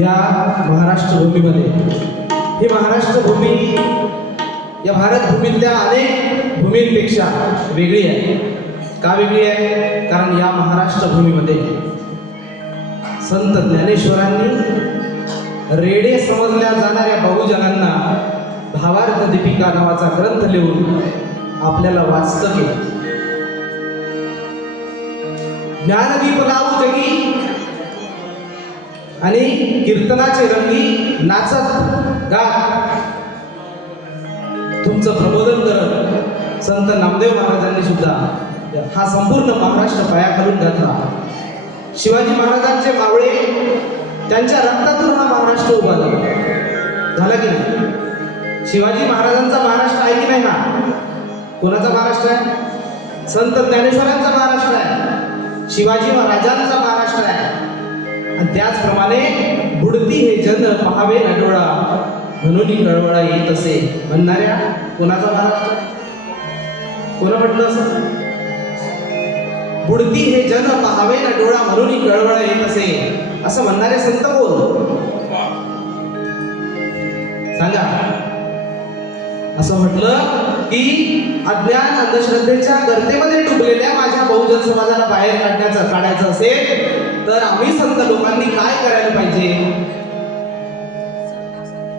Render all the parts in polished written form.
या महाराष्ट्र भूमीमध्ये ही महाराष्ट्र भूमी या भारत भूमीतल्या अनेक भूमींपेक्षा वेगळी आहे. का वेगळी आहे? कारण या महाराष्ट्र भूमीमध्ये संत ज्ञानेश्वरांनी रेडे समजल्या जाणाऱ्या बहुजनांना भावार्थ दीपिका नावाचा ग्रंथ लिहून आपल्याला वाचतं केलं. ज्ञानदीप लावू जगी आणि कीर्तनाचे रंगी नाचत गात तुमचं प्रबोधन करत संत नामदेव महाराजांनी सुद्धा हा संपूर्ण महाराष्ट्र पायाखालून घातला. शिवाजी महाराजांचे मावळे त्यांच्या रक्तातून हा महाराष्ट्र उभा झाला की नाही? शिवाजी महाराजांचा महाराष्ट्र आहे की नाही? हा कोणाचा महाराष्ट्र आहे? संत ज्ञानेश्वरांचा महाराष्ट्र आहे, शिवाजी महाराजांचा महाराष्ट्र आहे. आणि त्याचप्रमाणे बुडती हे जन पहावे न डोळा म्हणून कळवळा येत असे म्हणणाऱ्या कोणाचा महाराष्ट्र? कोण म्हटलं असं? बुडती हे जन पहावे न डोळा म्हणून कळवळा येत असे असं म्हणणारे संत कोण? सांगा. असं म्हटलं की अज्ञान अंधश्रद्धेच्या गर्तेमध्ये डुबलेल्या माझ्या बहुजन समाजाला बाहेर काढायचं असेल तर आम्ही संत लोकांनी काय करायला पाहिजे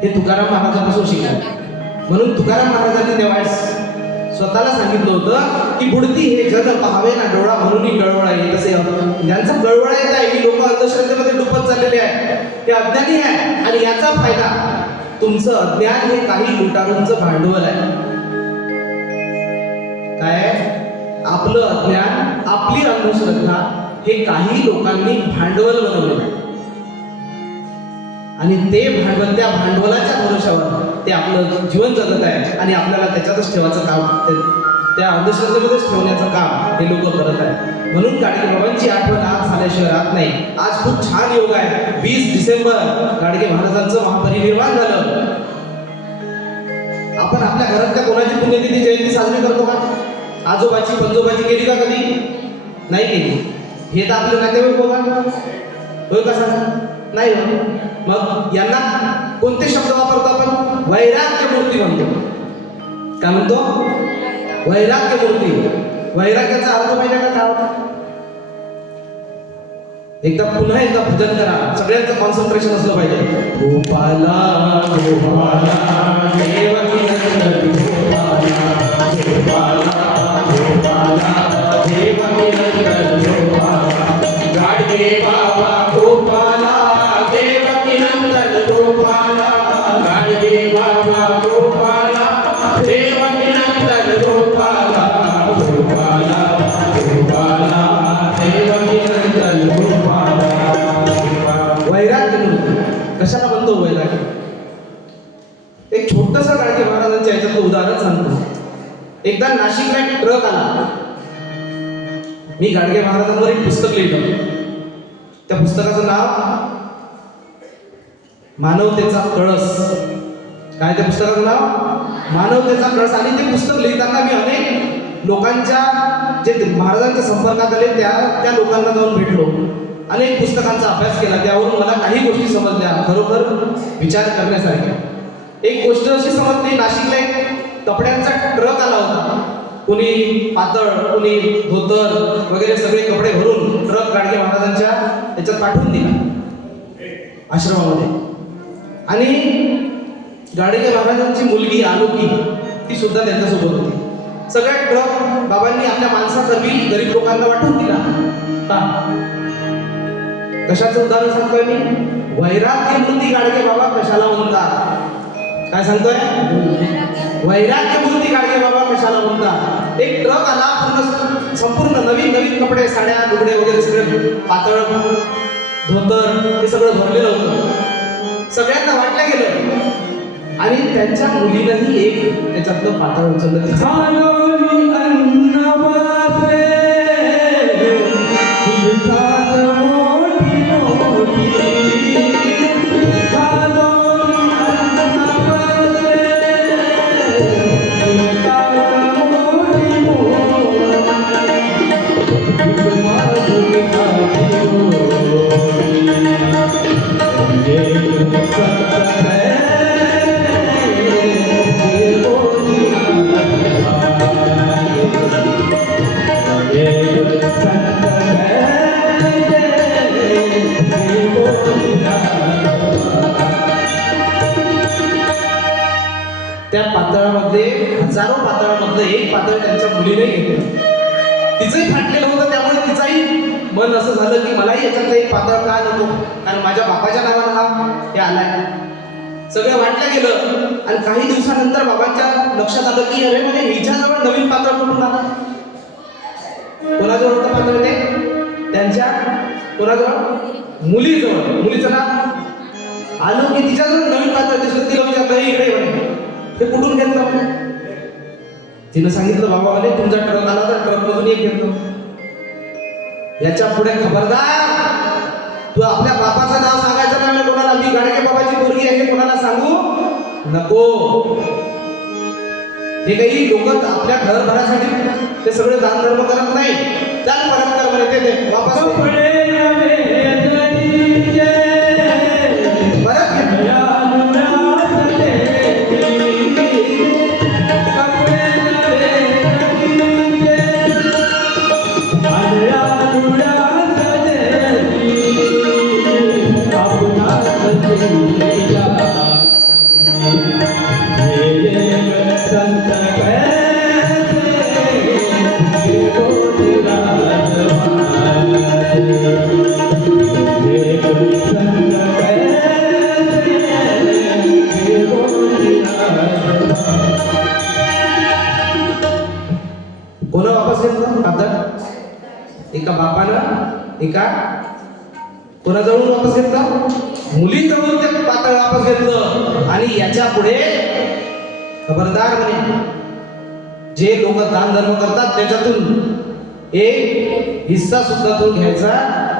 हे तुकाराम महाराजांपासून शिकलो. म्हणून तुकाराम महाराजांनी तेव्हा स्वतःला सांगितलं होतं की बुडती हे जग पहावे ना डोळा म्हणून कळवळा येत असे. ज्यांचं कळवळा येत आहे ही लोक अंधश्रद्धेमध्ये डुबत चाललेले आहेत, ते अज्ञानी आहे. आणि याचा फायदा तुमचं अज्ञान हे काही लुटारूंचं भांडवल आहे. काय? आपलं अज्ञान, आपली अंधश्रद्धा हे काही लोकांनी भांडवल बनवलं आणि ते भांडवल, त्या भांडवलाच्या भरोशावर ते आपलं जीवन जगत आहे आणि आपल्याला त्याच्यातच ठेवायचं काम, त्या अंधश्रद्धेमध्येच ठेवण्याचं काम हे लोक करत आहेत. म्हणून गाडगे बाबांची आठवण आज झाल्याशिवाय राहत नाही. आज खूप छान योग आहे. 20 डिसेंबर गाडगे महाराजांचं महापरिनिर्वाण झालं. आपण आपल्या घरातल्या कोणाची पुण्यतिथी जयंती साजरी करतो का? आजोबाची पंजोबाची केली का कधी? नाही केली. हे तर आपले नातेवाईक बघा, होय का? सांगा. नाही हो. मग यांना कोणते शब्द वापरतो आपण? वैराग्य मूर्ती म्हणतो. काय म्हणतो? वैराग्य मूर्ती. वैराग्याचा अर्थ माहिती का काय होता? पुन्हा एकदा भजन करा. सगळ्यांचं कॉन्सन्ट्रेशन असलं पाहिजे. गोपाला गोपाला देवकी नंदन गोपाला गोपाला गोपाला देवकी नंदन गोपाला गाडगे बाबा गोपाला देवकी नंदन गोपाला गाडगे बाबा गोपाला देवकी नंदन गोपाला गोपाला गोपाला देवकी नंदन गोपाला. वैराग्य मूर्ती कशाला बनतो? वैराग्य. एक छोटंसं गाडगे महाराजांच्या याच्यातलं उदाहरण सांगतो. एकदा नाशिकला एक ट्रक आला. मी गाडगे महाराजांवर एक पुस्तक लिहिलं. त्या पुस्तकाचं नाव मानवतेचा कळस. काय त्या पुस्तकाचं नाव? मानवतेचा कळस. आणि ते पुस्तक लिहिताना मी अनेक लोकांच्या जे महाराजांच्या संपर्कात आले त्या लोकांना जाऊन भेटलो. अनेक पुस्तकांचा अभ्यास केला. त्यावरून मला काही गोष्टी समजल्या खरोखर विचार करण्यासारख्या. एक गोष्ट अशी समजली, नाशिकला एक कपड्यांचा ट्रक आला होता. कोणी पातळ, कोणी धोतर वगैरे सगळे कपडे भरून ट्रक गाडगे महाराजांच्या याच्यात पाठवून दिला आश्रमामध्ये. आणि गाडगे महाराजांची मुलगी आलोकी ती सुद्धा त्यांच्यासोबत होती. सगळ्या ट्रक बाबांनी आपल्या माणसाकरवी गरीब लोकांना वाटून दिला. कशाचं उदाहरण सांगतोय मी? वैराग्य मूर्ती गाडगे बाबा कशाला म्हणतात? काय सांगतोय? वैराग्य मूर्ती गाडगे बाबा कशाला म्हणतात? एक ट्रक आला, संपूर्ण नवीन नवीन कपडे, साड्या, लुगडे वगैरे सगळे पातळ धोतर हे सगळं भरलेलं होतं. सगळ्यांना वाटलं गेलं आणि त्यांच्या मुलीलाही एक त्याच्यातलं पातळ उचललं. हजारो पातळामधलं एक पातळ त्यांच्या मुलीने घेतलं. तिचंही फाटलेलं होतं, त्यामुळे तिचंही मन असं झालं की मलाही याच्यातलं एक पातळ का नको, कारण माझ्या बापाच्या नावानं हा हे आलाय. सगळं वाटलं गेलं आणि काही दिवसानंतर बाबांच्या लक्षात आलं की अरे म्हणजे हिच्याजवळ नवीन पातळ कुठून आलं. कोणाजवळ होतं पातळ ते? त्यांच्या कोणाजवळ? मुलीजवळ. मुलीचं नाव आलो की तिच्याजवळ नवीन पातळ दिसलं. तिला विचारलं इकडे म्हणे ते कुठून घेतलं म्हणे. तिनं सांगितलं बाबा म्हणे तुमचा ट्रक आला तर ट्रक मधून एक घेतलं. याच्या पुढे खबरदार तू आपल्या बापाचं नाव सांगायचं नाही कोणाला. मी गाडगे बाबाची पोरगी आहे कोणाला सांगू नको. हे काही लोक आपल्या घर भरासाठी ते सगळे दान धर्म करत नाही. चाल परत कर म्हणे ते वापस कोणा वापस घेतलं पातळ? एका बापानं एका कोणाजवळून वापस घेतलं? मुलीजवळून ते पातळ वापस घेतलं. आणि याच्या पुढे खबरदार म्हणे जे लोक दान धर्म करतात त्याच्यातून एक हिस्सा सुद्धा तो घ्यायचा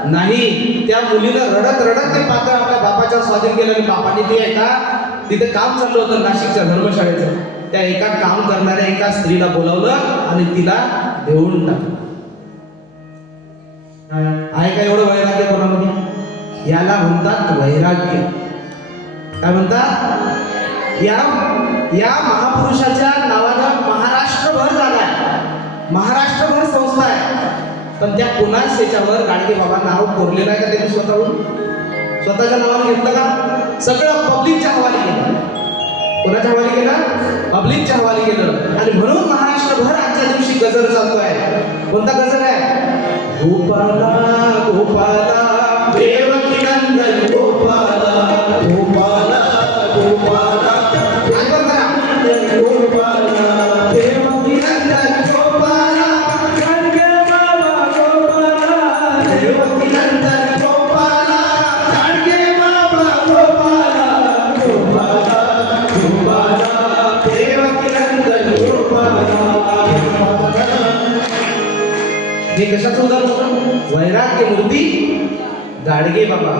नाही. त्या मुलीनं रडत रडत ते पातळ आपल्या बापाच्या स्वाधीन केलं आणि बापाने ते एका तिथे काम चाललं होतं नाशिकच्या धर्मशाळेचं. त्या एका काम करणाऱ्या एका स्त्रीला बोलावलं आणि तिला देऊन टाकलं. आहे का एवढं वैराग्य कोणामध्ये? याला म्हणतात वैराग्य. काय म्हणतात? या महापुरुषाच्या नावानं महाराष्ट्रभर झालाय, महाराष्ट्रभर संस्था आहे. पण त्या कोणाच त्याच्यावर गाडगे बाबा नाव कोरलेलं आहे का? त्यांनी स्वतःच्या नावाने घेतलं का? सगळं पब्लिकच्या हवाली केलं. कोणाच्या हवाली केलं? पब्लिकच्या हवाली केलं. आणि म्हणून महाराष्ट्रभर आजच्या दिवशी गजर चालतोय. कोणता गजर आहे? गोपाला गोपाला देवकी नंदन गोपाला गोपाला गोपाला गोपाला देवकी नंदन गोपाला गाडगे बाबा गोपाला देवकी नंदन गोपाला गाडगे बाबा गोपाला गोपाला गोपाला देवकी नंदन गोपाला. हे कशाचं उदाहरण होतं? वैराग्य मूर्ती गाडगे बाबा.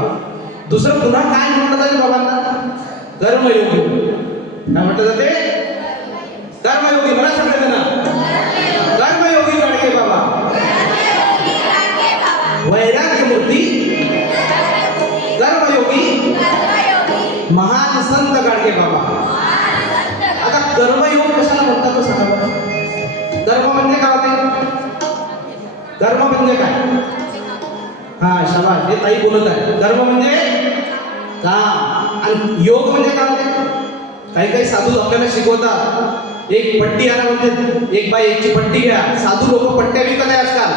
दुसरं पुन्हा काय म्हटलं जाते बाबांना? कर्मयोगी. काय म्हटलं जाते? कर्मयोगी. म्हणा सगळेजण कर्मयोगी गाडगे बाबा. वैराग्य मूर्ती कर्मयोगी महान संत गाडगे बाबा. आता कर्मयोग कशाला म्हणतात तो सांगा बरं. कर्म म्हणजे काय होते? कर्म म्हणजे काय? हा शाबास, हे ताई बोलत आहे. कर्म म्हणजे काम आणि योग म्हणजे काय होते? काही काही साधू आपल्याला शिकवतात. एक पट्टी आणा म्हणते, एक बाय एकची पट्टी घ्या. साधू लोक पट्ट्या विकत आहे आजकाल.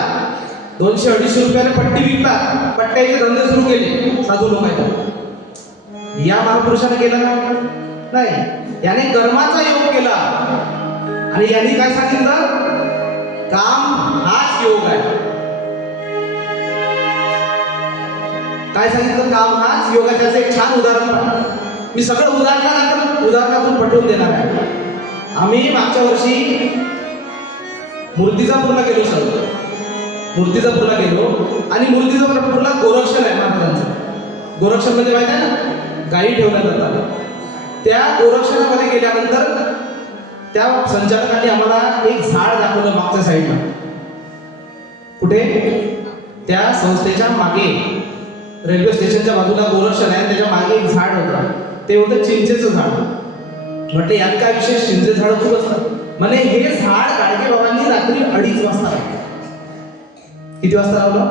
200-250 रुपयाने पट्टी विकतात. पट्ट्याचे धंदे सुरू केले साधू लोकांनी. या महापुरुषाने केला नाही. याने कर्माचा योग केला आणि यांनी काय सांगितलं? काम हाच योग आहे. काय सांगितलं? काम हाच योग आहे. त्याचं एक छान उदाहरण मी सगळं उदाहरणातून पटवून देणार आहे. आम्ही मागच्या वर्षी मूर्तिजापूरला गेलो सर. मूर्तिजापूरला गेलो आणि मूर्तिजापूरला गोरक्षण आहे महाराजांचं. गोरक्षण म्हणजे माहिती आहे ना? गायी ठेवल्या जातात. त्या गोरक्षणामध्ये गेल्यानंतर त्या संचालकांनी आम्हाला एक झाड दाखवलं मागच्या साईडला. कुठे? त्या संस्थेच्या मागे रेल्वे स्टेशनच्या बाजूला गोरक्षण आहे. त्याच्या मागे एक झाड होतं. ते होतं चिंचेचं झाड. म्हटलं यात काय विशेष? चिंचेचं झाड खूप असतं म्हणे. हे झाड गाडगे बाबांनी रात्री 2:30 वाजता लावलं. किती वाजता लावलं?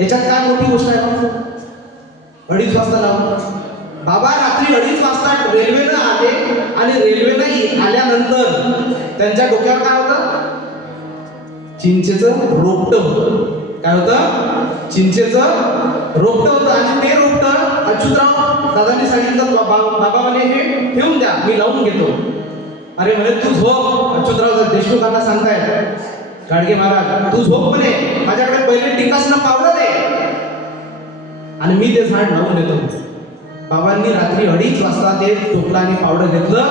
याच्यात काय मोठी गोष्ट आहे? 2:30 वाजता लावलं. बाबा रात्री 2:30 वाजता रेल्वेनं आले आणि रेल्वेनं आल्यानंतर त्यांच्या डोक्यावर काय होतं? चिंचेचं रोपटं होतं. काय होतं? चिंचेचं रोपटं होतं. आणि ते रोपटं अच्युतराव दादांनी सांगितलं, बाबा म्हणे हे ठेवून द्या, मी लावून घेतो. अरे म्हणे तू झोप. अच्युतराव देशमुखांना सांगताय गाडगे महाराज, तू झोप म्हणे, माझ्याकडे पहिले टिकासनं पावडर आहे आणि मी ते झाड लावून देतो. बाबांनी रात्री 2:30 वाजता ते टोपला आणि पावडर घेतलं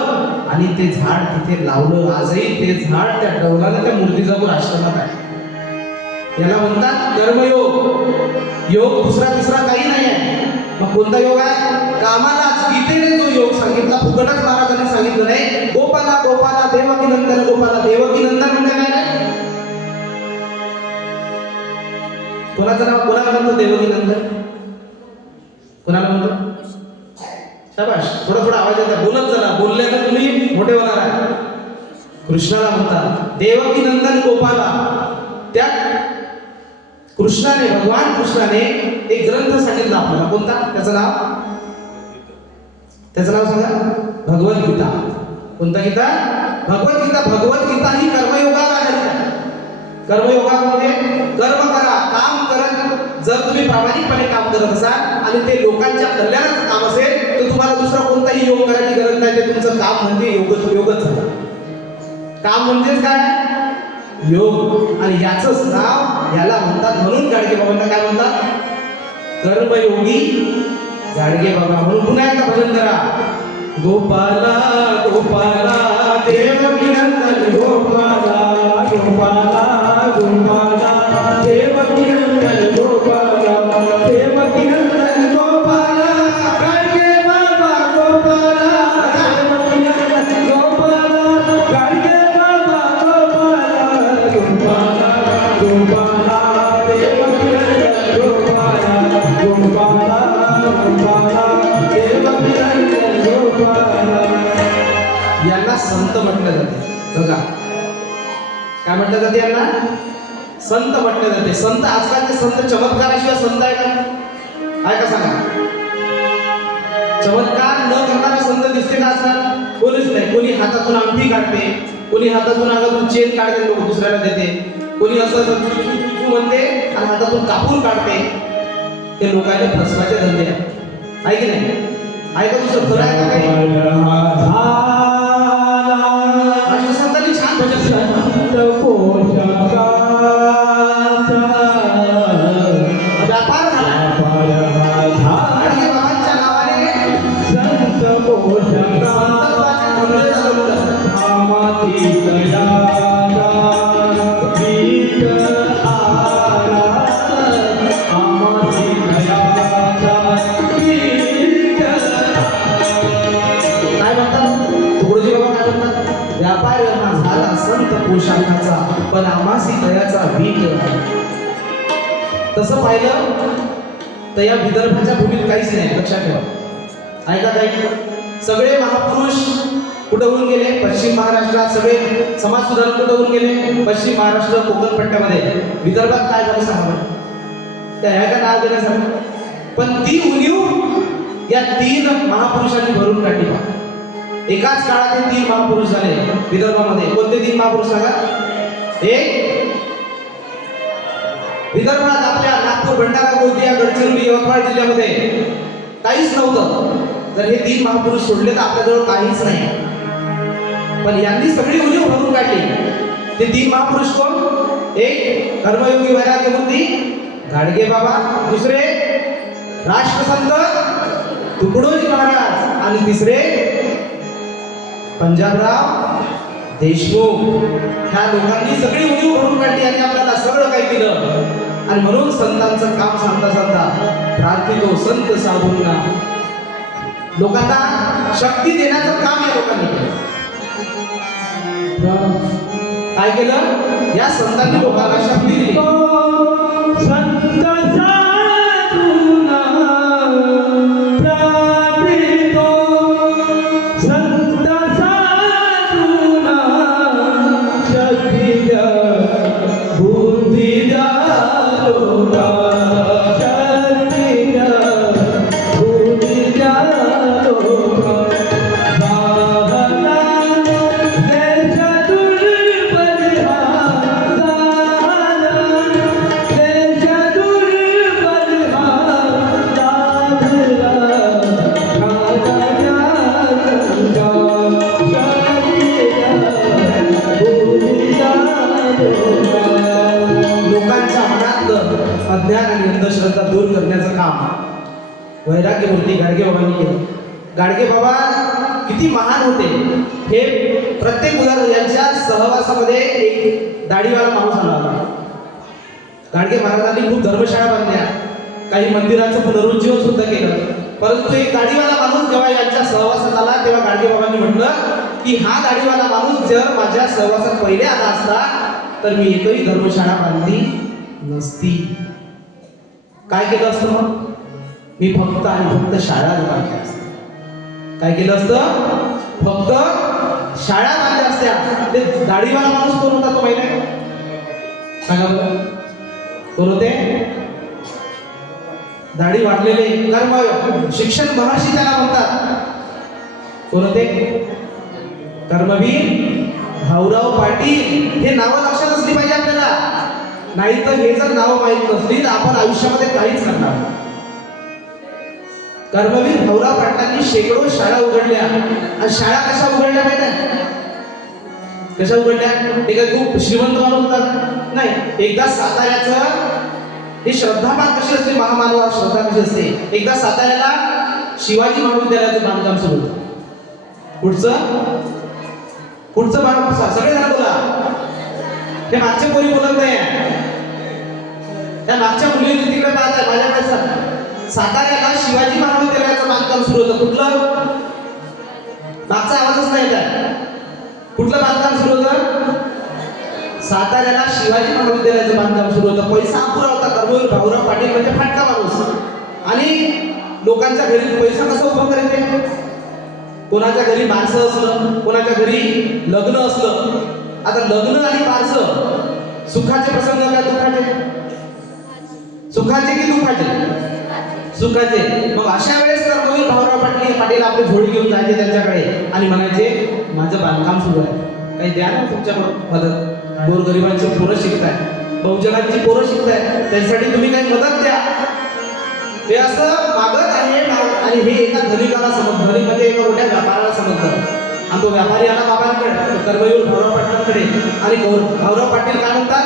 आणि ते झाड तिथे लावलं. आजही ते झाड त्या डौलाला त्या मूर्तीजवळ आश्रमात आहे. याला म्हणतात कर्मयोग. योग दुसरा तिसरा काही नाही आहे. मग कोणता योग आहे? कामालाच गीतेने जो योग सांगितला, फुकटच महाराजांनी सांगितलं नाही. गोपाला गोपाला देवकी नंदन गोपाला. देवकी नंदन म्हणजे काय नाही? कोणाचं नाव कोणाला म्हणतो देवकी नंदन? कोणाला म्हणतो? शाबाश, थोडा थोडा आवाज येतात, बोलत चला, बोलल्यानं तुम्ही मोठे होणार आहे. कृष्णाला म्हणतात देवकी नंदन गोपाला. त्या कृष्णाने, भगवान कृष्णाने एक ग्रंथ सांगितला आपल्याला. कोणता? त्याचं नाव सांगा. भगवद्गीता. कोणता गीता? भगवद्गीता. भगवद्गीता ही कर्मयोगाला आहे. कर्मयोगामध्ये कर्म करा, काम करत जर तुम्ही प्रामाणिकपणे काम करत असाल आणि ते लोकांच्या कल्याणाचं काम असेल तर तुम्हाला दुसरा कोणताही योग करायची गरज नाही. ते तुमचं काम म्हणजे योगच झालं. काम म्हणजेच काय? योग. आणि याचंच नाव याला म्हणतात. म्हणून गाडगे बाबांना काय म्हणतात? कर्मयोगी गाडगे बाबा. म्हणून पुन्हा एकदा भजन करा. गोपाला गोपाला देवकी नंदन गोपाला गोपाला गोपाला देवकी नंदन गोपाला देवकी नंदन गोपाला गाडगे बाबा गोपाला देवकी नंदन गोपाला गाडगे बाबा गोपाला गोपाला गोपाला देवकी नंदन गोपाला गोपाला गोपाला देवकी नंदन गोपाला. यांना संत म्हटलं जाते. बघा काय म्हटलं जाते यांना? संत म्हटलं जाते. संत आजकालचे संत चमत्काराशिवाय संत आहे का? आहे का सांगा? चमत्कार न करणारा संत दिसते का आजकाल? कोणीच नाही. कोणी हातातून अंगठी काढते, कोणी हातातून अंगातून चेन काढते, लोक दुसऱ्याला देते, कोणी असं म्हणते आणि हातातून कापून काढते. ते लोकांना फसवायचे धंदे आहे की नाही? आहे का? दुसरं खरं आहे का काही? राष्ट्रसंतांनी छान भजन व्यापार झाला. गाडगे बाबांच्या नावाने संत पोशाखाचा पण आमासी दयाचा भीक. तसं पाहिलं तर या विदर्भाच्या भूमीत काहीच नाही. लक्षात ठेवा. ऐका काही सगळे महापुरुष कुठं होऊन गेले? पश्चिम महाराष्ट्रात. सगळे समाज सुधारक कुठं होऊन गेले? पश्चिम महाराष्ट्र, कोकण पट्ट्यामध्ये. विदर्भात काय झालं सांगा? त्या ह्या का नाव देण्यासारखं. पण ती उणीव या 3 महापुरुषांनी भरून काढली. एकाच काळात हे 3 महापुरुष झाले विदर्भामध्ये. कोणते 3 महापुरुष सांगा? एक विदर्भात आपल्या नागपूर, भंडारा, गोंदिया, गडचिरोली, यवतमाळ जिल्ह्यामध्ये काहीच नव्हतं. जर हे 3 महापुरुष सोडले तर आपल्याजवळ काहीच नाही. पण यांनी सगळी उणीव भरून काढली. ते 3 महापुरुष कोण? एक कर्मयोगी वैराग्य मूर्ती गाडगे बाबा, दुसरे राष्ट्रसंत तुकडोजी महाराज आणि तिसरे पंजाबराव देशमुख. ह्या लोकांनी सगळी उणीव भरून काढली आणि आपल्याला सगळं काही दिलं. आणि म्हणून संतांचं काम सांगता सांगता प्रार्थितो संत साधूंना. लोकांना शक्ती देण्याचं काम या लोकांनी केलं. काय केलं? या संतांनी लोकांना शक्ती दिली. संत साधूंना प्रार्थितो संत साधूंना शक्ती द्या बुद्धी द्या लोकांना शक्ती द्या बुद्धी द्या दूर करण्याचं काम वैराग्यमूर्ती गाडगे बाबांनी केलं. गाडगे बाबा किती महान होते हे प्रत्येक उदाहरण यांच्या सहवासामध्ये एक दाढीवाला माणूस आला होता. गाडगे महाराजांनी खूप धर्मशाळा बांधल्या, काही मंदिरांचं पुनरुज्जीवन सुद्धा केलं. परंतु एक दाढीवाला माणूस जेव्हा यांच्या सहवासात आला तेव्हा गाडगे बाबांनी म्हटलं की हा दाढीवाला माणूस जर माझ्या सहवासात पहिले आला असता तर मी एकही धर्मशाळा बांधली नसती. काय केलं असतं मग? मी फक्त आणि फक्त शाळा बांधल्या असत्या. काय केलं असतं? फक्त शाळा बांधल्या असत्या. ते दाढीवाला माणूस कोण होता तो माहिती आहे? सांगा बरं, कोण होते? दाढी वाढलेले कर्म शिक्षण महर्षी त्याला म्हणतात. कोण होते? कर्मवीर भाऊराव पाटील. हे नावं लक्षात असली पाहिजे आपल्याला, नाही तर हे जर नावं माहीत नसली तर आपण आयुष्यामध्ये काहीच करणार नाही. कर्मवीर भाऊराव पाटलांनी शेकडो शाळा उघडल्या. आणि शाळा कशा उघडल्या माहिती आहे? कशा उघडल्या? ते काय खूप श्रीमंत माणूस होता? नाही. एकदा साताऱ्याचं ही श्रद्धामान कशी असते, महामानवा श्रद्धा कशी असते, एकदा साताऱ्याला शिवाजी महाविद्यालयाचं बांधकाम सुरू होतं. पुढचं बांधकाम सगळे जण बोला, ते मागच्या कोणी बोलत नाही. त्या मागच्या मुलींनी तिकडे पाहत आहे माझ्याकडे. साताऱ्याला शिवाजी महाविद्यालयाचं बांधकाम सुरू होतं. कुठलं? मागचा आवाजच नाही येत. कुठलं बांधकाम सुरू होतं? साताऱ्याला शिवाजी महाविद्यालयाचं बांधकाम सुरू होतं. पैसा अपुरा होता. कर्मवीर भाऊराव पाटील म्हणजे फाटका माणूस. आणि लोकांच्या घरी पैसा कसा उभा करायचे? कोणाच्या घरी बारसं असलं, कोणाच्या घरी लग्न असलं. आता लग्न आणि बारसं सुखाचे प्रसंग काय दुःखाचे? सुखाचे की दुःखाचे? सुखाचे. मग अशा वेळेस कर्मवीर भाऊराव पाटील आपली झोळी घेऊन जायचे त्यांच्याकडे आणि म्हणायचे माझं बांधकाम सुरू आहे, काही द्या ना तुमच्याकडून मदत. गोरगरिबांची पोरं शिकताय, बहुजनांची पोरं शिकताय, त्यासाठी तुम्ही काही मदत द्या. हे असं मागत आहे. आणि हे एका धनिकाला समजतं, धनिक म्हणजे एका मोठ्या व्यापाराला समजतं. आणि तो व्यापारी आला बाबांकडे, कर्मवीर भाऊराव पाटलांकडे. आणि भाऊराव पाटील काय म्हणतात?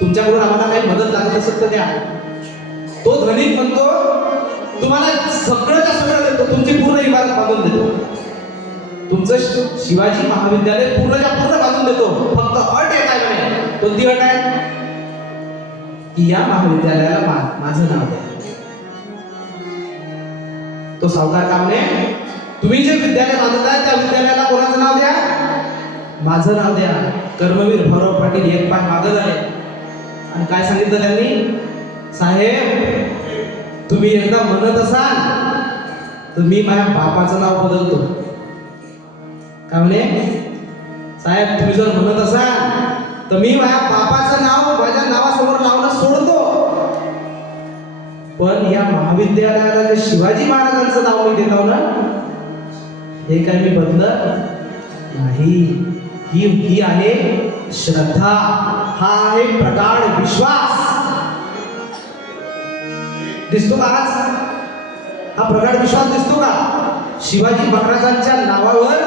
तुमच्याकडून आम्हाला काही मदत लागत असेल तर द्या. तो धनिक म्हणतो तुम्हाला सगळंच्या सगळं देतो, तुमची पूर्ण इमारत बांधून देतो, तुमचं शिवाजी महाविद्यालय पूर्णच्या पूर्ण बांधून देतो. फक्त अट एक आहे म्हणे. कोणती अट आहे? की या महाविद्यालयाला माझं नाव द्या. तो सावकार का म्हणे तुम्ही जे विद्यालय बांधताय त्या विद्यालयाला कोणाचं नाव द्या? माझं नाव द्या. कर्मवीर भाऊराव पाटील एक पाय मागं झाले आणि काय सांगितलं त्यांनी? साहेब तुम्ही एकदा म्हणत असाल तर मी माझ्या बापाचं नाव बदलतो. काय म्हणे? साहेब तुम्ही जर म्हणत असाल तर मी माझ्या बापाचं नाव माझ्या नावासमोर लावणं सोडतो, पण या महाविद्यालयाला जे शिवाजी महाराजांचं नाव मी देतो ना हे काय मी बदलत नाही. ही आहे श्रद्धा, हा आहे प्रगाढ विश्वास. दिसतो का आज? हा प्रगाढ विश्वास दिसतो का? शिवाजी महाराजांच्या नावावर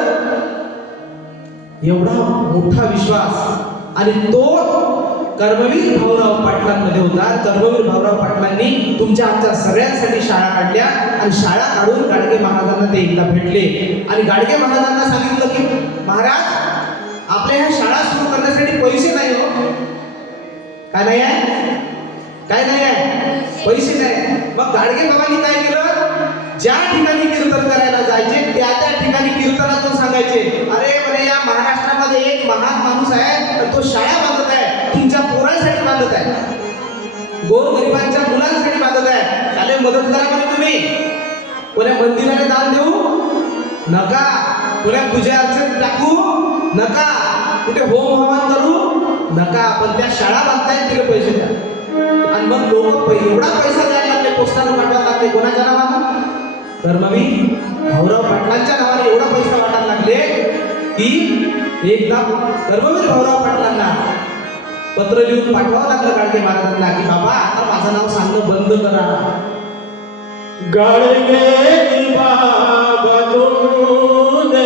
एवढा मोठा विश्वास. आणि तो कर्मवीर भाऊराव पाटलांमध्ये होता. कर्मवीर भाऊराव पाटलांनी तुमच्या आमच्या सगळ्यांसाठी शाळा काढल्या आणि शाळा काढून गाडगे महाराजांना ते एकदा भेटले आणि गाडगे महाराजांना सांगितलं की महाराज आपल्या ह्या शाळा सुरू करण्यासाठी पैसे नाही हो. काय नाही आहे? काय नाही आहे? पैसे नाही. मग गाडगे बाबांनी काय केलं? ज्या ठिकाणी कीर्तन करायला जायचे त्या ठिकाणी कीर्तनातून सांगायचे अरे म्हणे या महाराष्ट्रामध्ये एक महान माणूस आहे तर तो शाळा बांधत आहे, तुमच्या पोरांसाठी बांधत आहे, गोरगरिबांच्या मुलांसाठी बांधत आहे, त्याला मदत करा म्हणे. तुम्ही कोण्या मंदिराने दान देऊ नका, कोण्या पूजा अर्चन टाकू नका, कुठे होम हवन करू नका, पण त्या शाळा बांधतायत तिकडे पैसे द्या. आणि मग लोक एवढा पैसा द्यायला लागले, पोस्टानं पाठवायला लागले. कोणाच्या नावानं? कर्मवीर भाऊराव पाटलांच्या नावाने एवढा पैसा वाटायला लागले की एकदा कर्मवीर भाऊराव पाटलांना पत्र लिहून पाठवावं लागलं गाडगे महाराजांना की बाबा आता माझं नाव सांगणं बंद करा. गाडगे बाबा तूने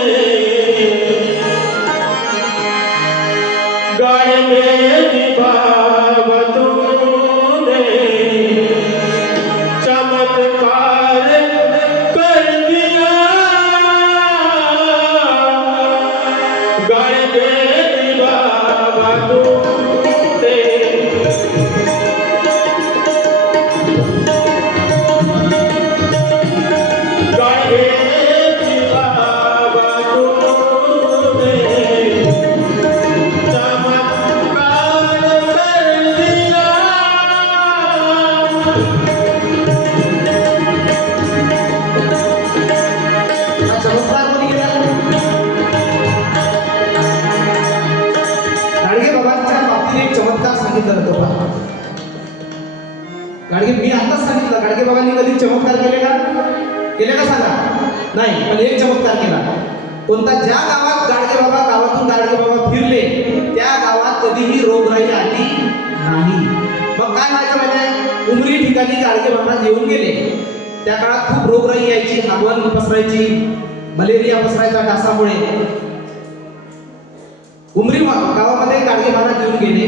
गाडगे बाबा तूने गाडगे बाबा तुझे गाडगे बाबा तुझे चमत्कार कर दिया हा चमत्कार कोणी केला? गाडगे बाबांच्या बाबतीत एक चमत्कार सांगितला जातो पहा. गाडगे मी आताच सांगितलं, गाडगे बाबांनी कधी चमत्कार केले का? केले का सांगा? नाही, पण एक चमत्कार केला. कोणता? ज्या गावात गाडगे बाबा गावातून गाडगे बाबा फिरले त्या गावात कधीही रोगराई आली नाही. मग काय व्हायचं माहिती आहे? उमरी ठिकाणी गाडगे महाराज येऊन गेले. त्या काळात खूप रोगराई यायची, आगवण पसरायची, मलेरिया पसरायचा डासामुळे. उमरी गावामध्ये गाडगे महाराज येऊन गेले,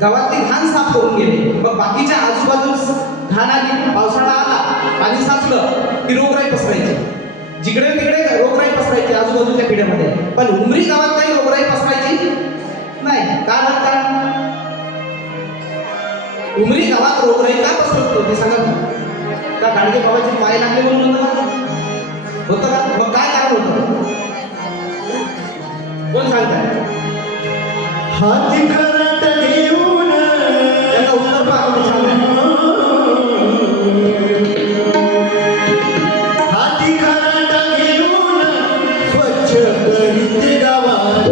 गावातली घाण साफ करून गेले. मग बाकीच्या आजूबाजूस घाण आली, पावसाळा आला, पाणी साचलं की रोगराई पसरायची. जिकडे तिकडे रोगराई पसरायची आजूबाजूच्या खेड्यामध्ये. पण उमरी गावात काही रोगराई पसरायची नाही. कारण काय? उमरी गावात रोगराई का पसरत होती सांगा? का गाडगे बाबाचे पाय लागले म्हणून होतं का? मग काय कारण होतं? कोण सांगताय? हाती खरट घेऊन त्याचा उत्तर पहा, कोणी सांगताय? हाती खरट घेऊन स्वच्छ करीत गावात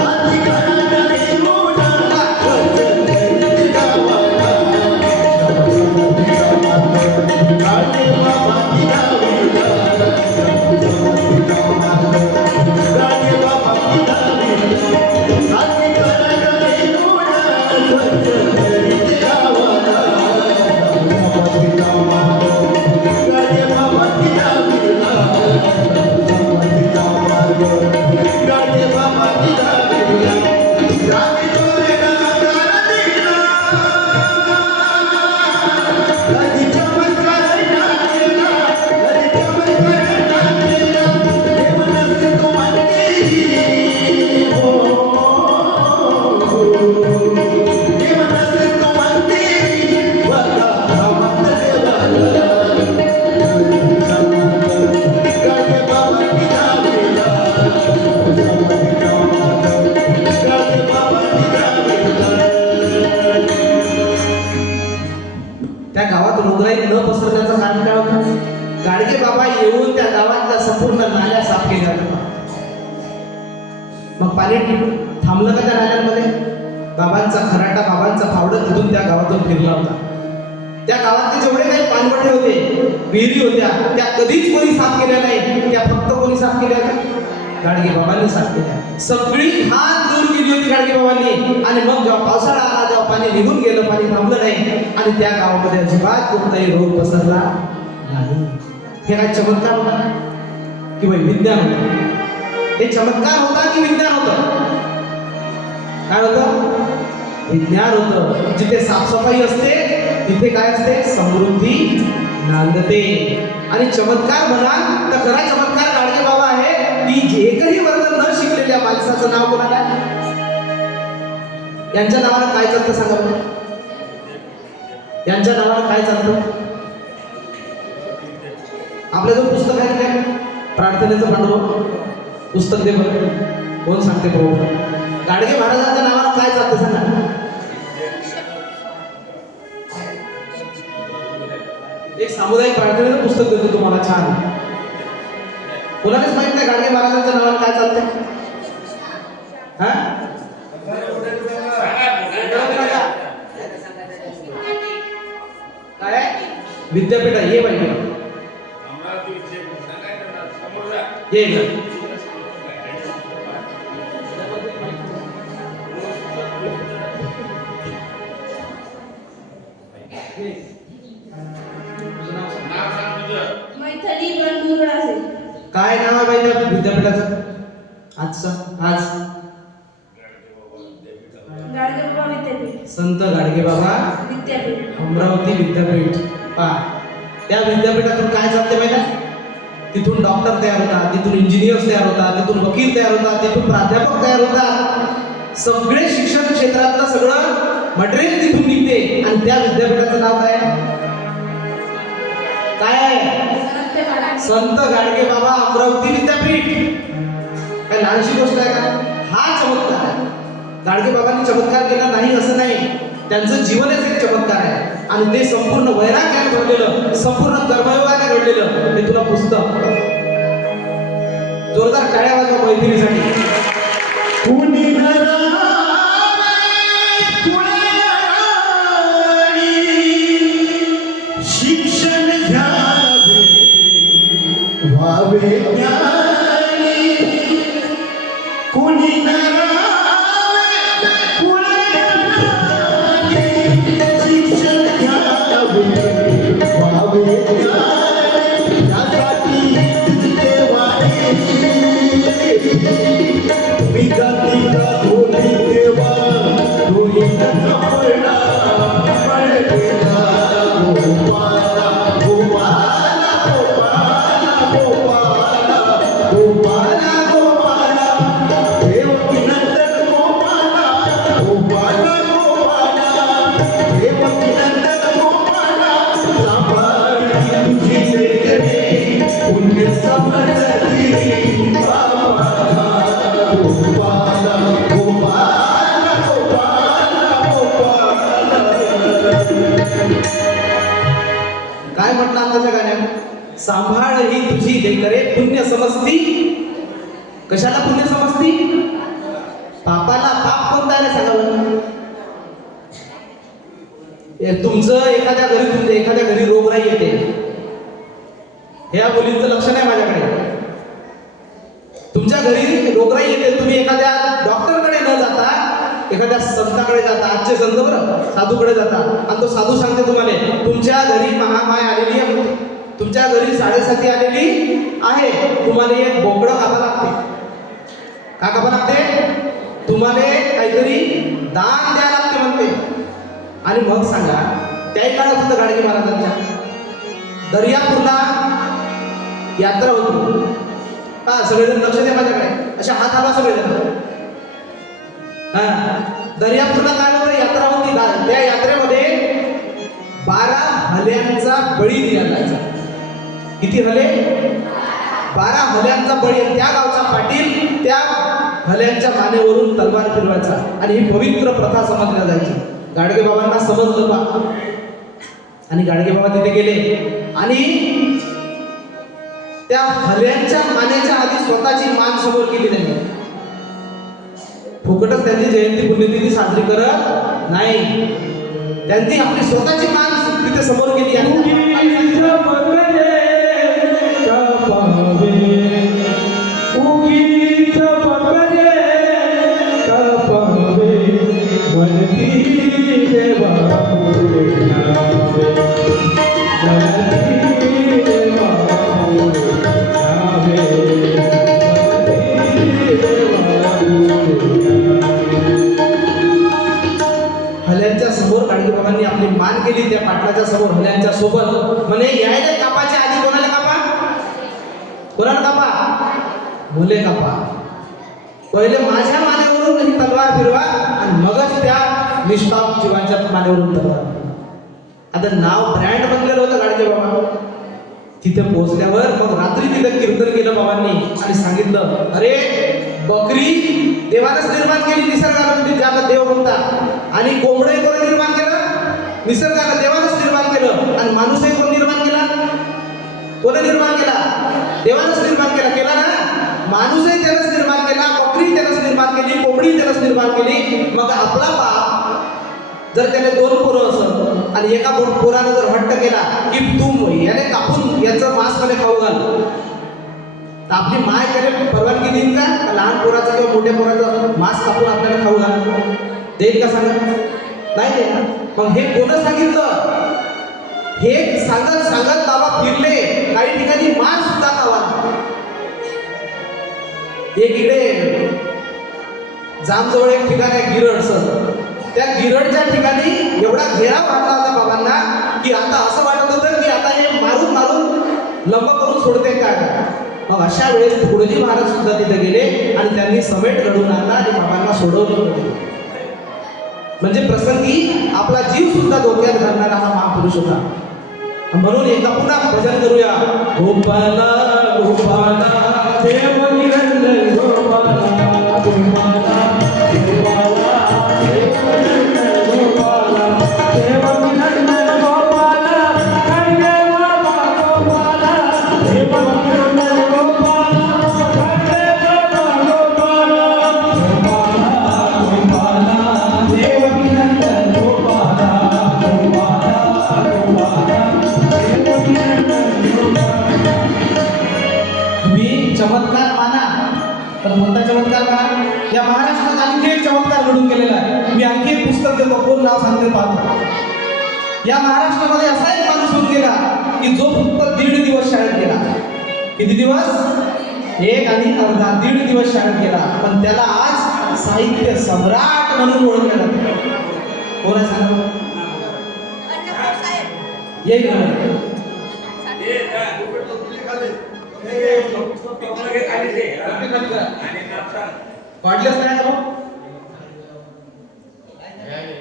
हाती खरट घेऊन स्वच्छ करीत गावात गाडगे बाबा गाडगे बाबा हाती खरट घेऊन स्वच्छ करीत गावात गाडगे बाबा गाडगे बाबा त्या गावात रोगराई न पसरण्याचं कारण काय होतं? गाडगे बाबा येऊन त्या गावातल्या संपूर्ण नाल्या साफ केल्या होत्या. मग पाणी थांबलं का त्या नाल्यांमध्ये? बाबांचा खराटा, बाबांचा फावडा तिथून त्या गावातून फिरला होता. त्या गावातले जेवढे काही पाणवठे होते, विहिरी होत्या, त्या कधीच कोणी साफ केल्या नाही. त्या फक्त कोणी साफ केल्या होत्या? गाडगे बाबांनी साफ केल्या. सगळी घाण दूर केली होती गाडगे बाबांनी. आणि मग जेव्हा पावसाळा आला तेव्हा पाणी निघून गेलं, पाणी थांबलं नाही आणि त्या गावामध्ये अजिबात कोणताही रोग पसरला नाही. हे काय चमत्कार होता किंवा विज्ञान होतं? हे चमत्कार होता की विज्ञान होतं? काय होतं? विज्ञान होतं. जिथे साफसफाई असते तिथे काय असते? समृद्धी नांदते. आणि चमत्कार म्हणाल तर खरा चमत्कार गाडगे बाबा आहे की एकही वर्ग न शिकलेल्या माणसाचं नाव कोणाला? यांच्या नावानं काय चालतं सांगा बरं? यांच्या नावानं काय चालतं? आपलं जो पुस्तक आहे काय? प्रार्थनेचं भांडवल पुस्तक दे बरं. कोण सांगते भाऊ? गाडगे महाराजांच्या नावानं काय चालतं सांगा? एक सामुदायिक प्रार्थनेचं पुस्तक देतो तुम्हाला, छान. कोणालाच माहित नाही गाडगे महाराजांच्या नावानं काय चालतंय? हा? काय? विद्यापीठ आहे. ये पाहिजे ये इकडं. मैथिली बंधुराजे. काय नाव आहे बाई त्या विद्यापीठाचं? आजचं आज गाडगे बाबा विद्यापीठ. संत गाडगे बाबा विद्यापीठ. अमरावती विद्यापीठ. पहा, त्या विद्यापीठातून काय चालते माहिती? तिथून डॉक्टर तयार होतात, तिथून इंजिनियर्स तयार होतात, तिथून वकील तयार होतात, तिथून प्राध्यापक तयार होतात. सगळे शिक्षण क्षेत्रातलं सगळं मटेरियल तिथून निघते. आणि त्या विद्यापीठाचं नाव काय आहे? काय आहे? संत गाडगे बाबा अमरावती विद्यापीठ. काय लहानशी गोष्ट आहे का? हा चमत्कार आहे. गाडगे बाबांनी चमत्कार केला नाही असं नाही, त्यांचं जीवनच एक चमत्कार आहे. आणि ते संपूर्ण वैराग्याने घडलेलं, संपूर्ण कर्मयोगाने घडलेलं हे तुला पुस्तक. जोरदार टाळ्या वाजवा मैत्रिणीसाठी. कुणी नरावे कुणी शिक्षण घ्यावे व्हावे ज्ञानी. कुणी नरावे कुणी शिक्षण घ्यावे व्हावे ज्ञानी. त्यासाठी देवाने विधातिका धोनी देवा धोनी कपडा पडलेला गोपाला गोपाला गोपाला गोपाला गोपाला गोपाला देवकी नंदन गोपाला गोपाला गोपाला देवकी नंदन गोपाला. सांभाळी तुझी लेकरे पुण्य समजली बाबा. गोपाला गोपाला गोपाला गोपाला. काय म्हटलं आताच्या गाण्यात? सांभाळ ही तुझी लेकरे पुण्य समजती. कशाला पुण्य समजती? पापाला. पाप कोणता आहे सांगावं? तुमचं एखाद्या घरी रोगराई येते, ह्या मुलींचं लक्ष नाही माझ्याकडे. तुमच्या घरी रोगराई येते, तुम्ही एखाद्या डॉक्टरकडे न जाता एखाद्या संताकडे जाता. आजचे संत बरं, साधूकडे जाता. आणि तो साधू सांगते तुम्हाला, तुमच्या घरी महामाय आलेली आहे, तुमच्या घरी साडेसाती आलेली आहे, तुम्हाला एक बोकडं कापा लागते. का कापा लागते? तुम्हाला काहीतरी दान द्यायला लागते म्हणते. आणि मग सांगा, त्याही काळात होतं गाडगे महाराजांच्या दर्यापूरला यात्रा होती. हा, सगळेजण लक्ष द्या माझ्याकडे, अशा हात हलवा सगळेजण. हा, दर्यापूरला काय होतं? यात्रा होती. त्या यात्रेमध्ये 12 हल्यांचा बळी दिला जायचा. किती हले? 12 हल्यांचा बळी. त्या गावचा पाटील त्या हल्यांच्या मानेवरून तलवार फिरवायचा. आणि ही पवित्र प्रथा समजल्या जायची. गाडगे बाबांना समजलं बा, आणि गाडगे बाबा तिथे गेले आणि त्या हल्यांच्या मानेच्या आधी स्वतःची मान समोर केली त्यांनी. फुकटच त्यांची जयंती पुण्यतिथी साजरी करत नाही, त्यांनी आपली स्वतःची मान तिथे समोर केली. हल्यांच्या समोर गाडगे बाबांनी आपली मान केली. त्या पाटलाच्या समोर हल्यांच्या सोबत म्हणे, यायला कापाच्या आधी कोणाला कापा? कोणाला कापा? मुले कापा. पहिले माझ्या मानेवरून ही तलवार फिरवा आणि मगच त्या निष्पाप जीवांच्या मानेवरून तलवार. आता नाव ब्रँड बनलेलं होतं गाडगे बाबा. तिथे पोहोचल्यावर मग रात्री तिथे कीर्तन केलं बाबांनी आणि सांगितलं, अरे बकरी देवानंच निर्माण केली निसर्गानं, ज्याला देव म्हणतात. आणि कोंबडे कोण निर्माण केलं? निसर्गानं, देवानंच निर्माण केलं. आणि माणूसही कोण निर्माण केला? कोणी निर्माण केला? देवानंच निर्माण केला ना. माणूसही त्यानंच निर्माण केला, बकरी त्यानंच निर्माण केली, कोंबडी त्यानंच निर्माण केली. मग आपला बाप जर त्याने 2 पोरं असत आणि एका पोरानं जर हट्ट केला की तू याने कापून याचं मांस मला खाऊ घाल, तर आपली माय त्याने परवानगी देईन का? लहान पोराचा किंवा मोठ्या पोराचा मांस कापून आपल्याला खाऊ घाल देईल का? सांगा, नाही देणार. मग हे कोणं सांगितलं? हे सांगत सांगत बाबा फिरले. काही ठिकाणी मांस सुद्धा खावा. एक इकडे जामजवळ एक ठिकाण आहे गिरडचं. त्या गिरडच्या ठिकाणी एवढा घेराव घातला होता बाबांना की आता असं वाटत होतं की आता हे मारून मारून लंब करून सोडते काय. मग अशा वेळेस तुकडोजी महाराज सुद्धा तिथे गेले आणि त्यांनी समेट घडवून आणला आणि बाबांना सोडवलं. म्हणजे प्रसंगी आपला जीव सुद्धा धोक्यात घालणारा हा महापुरुष होता. म्हणून एकदा पुन्हा भजन करूया. गोपाला गोपाला देव निरंजन गोपाला गोपाला गोपाला देव निरंजन गोपाला देव निरंजन गोपाला देव गोपाला देव निरंजन गोपाला चमत्कार माना, तर कोणता चमत्कार माना? या महाराष्ट्रात आणखी एक चमत्कार घडून गेलेला आहे. मी आणखी एक पुस्तक देतो, कोण नाव सांगते पाहतो. या महाराष्ट्रामध्ये असा एक माणूस होऊन गेला की जो फक्त 1.5 दिवस शाळेत गेला. किती दिवस? 1 आणि अर्धा 1.5 दिवस शाळेत गेला, पण त्याला आज साहित्य सम्राट म्हणून ओळखले जाते. कोण आहे सांगा? येईल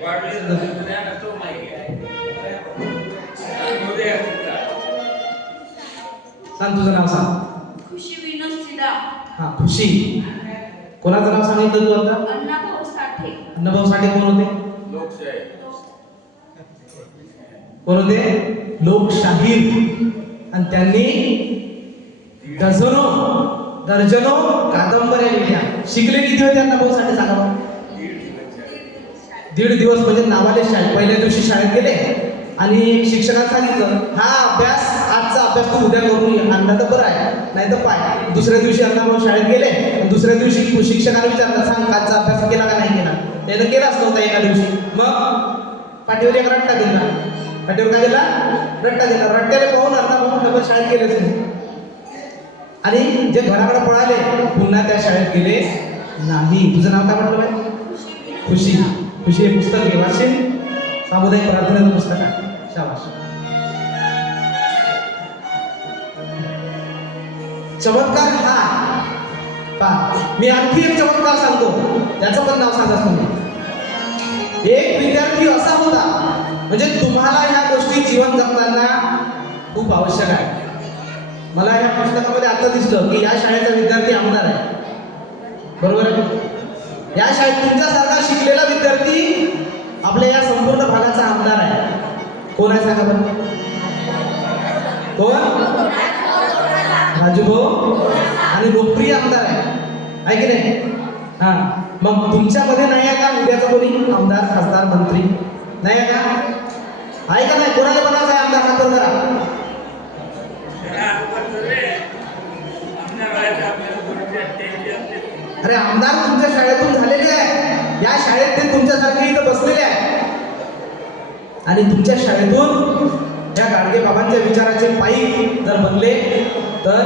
वाटलंच नाही का? सांग तुझं नाव सांग. खुशी विनोद सिडा. हा खुशी. कोणाचं नाव सांगितलं तू आता? अण्णाभाऊ साठे. अण्णाभाऊ साठे कोण होते? कोण होते? लोकशाहीर. आणि त्यांनी दर्जनो कादंबऱ्या लिहिल्या. शिकले किती होते अण्णाभाऊ साठे सांगा? 1.5 दिवस म्हणजे नावाले शाळेत. पहिल्या दिवशी शाळेत गेले आणि शिक्षकांनी सांगितलं हा अभ्यास आजचा अभ्यास तू उद्या करून ये. आणला तर बरं आहे, नाही तर पाय. दुसऱ्या दिवशी अण्णाभाऊ शाळेत गेले. दुसऱ्या दिवशी शिक्षकांना विचारलं सांग कालचा अभ्यास केला का नाही केला? त्यानं केलाच नव्हता एका दिवशी. मग पाठीवर एक रट्टा दिला. पाठीवर काय दिला? रट्टा दिला. रट्ट्याला पाहून अण्णाभाऊ डबल शाळेत गेलेच नाही. आणि जे घराकडे पळाले पुन्हा त्या शाळेत गेले नाही. तुझं नाव काय म्हटलं बाई? खुशी. खुशी हे पुस्तक घे वाचशील. सामुदायिक प्रार्थनेचं पुस्तक आहे. शाबास. चमत्कार हा पहा. मी आणखी एक चमत्कार सांगतो, त्याचं पण नाव सांगा तुम्ही. एक विद्यार्थी असा होता, म्हणजे तुम्हाला ह्या गोष्टी जीवन जगताना खूप आवश्यक आहे. मला या पुस्तकामध्ये आता दिसलं की या शाळेचा विद्यार्थी आमदार आहे. बरोबर आहे? या शाळेत तुमच्यासारखा शिकलेला विद्यार्थी आपल्या या संपूर्ण भागाचा आमदार आहे. कोण आहे सांगा बरं? कोण? राजूभाऊ. आणि लोकप्रिय आमदार आहे की नाही? हा. मग तुमच्यामध्ये नाही आहे का उद्याचा कोणी आमदार खासदार मंत्री? नाही आहे का? आहे का नाही? कोणाला बनायचं आहे आमदार? हात वर करा. अरे आमदार तुमच्या शाळेतून झालेले आहे. या शाळेत ते तुमच्यासारखे इथं बसलेले आहे. आणि तुमच्या शाळेतून या गाडगे बाबांच्या विचाराचे पायी जर बनले तर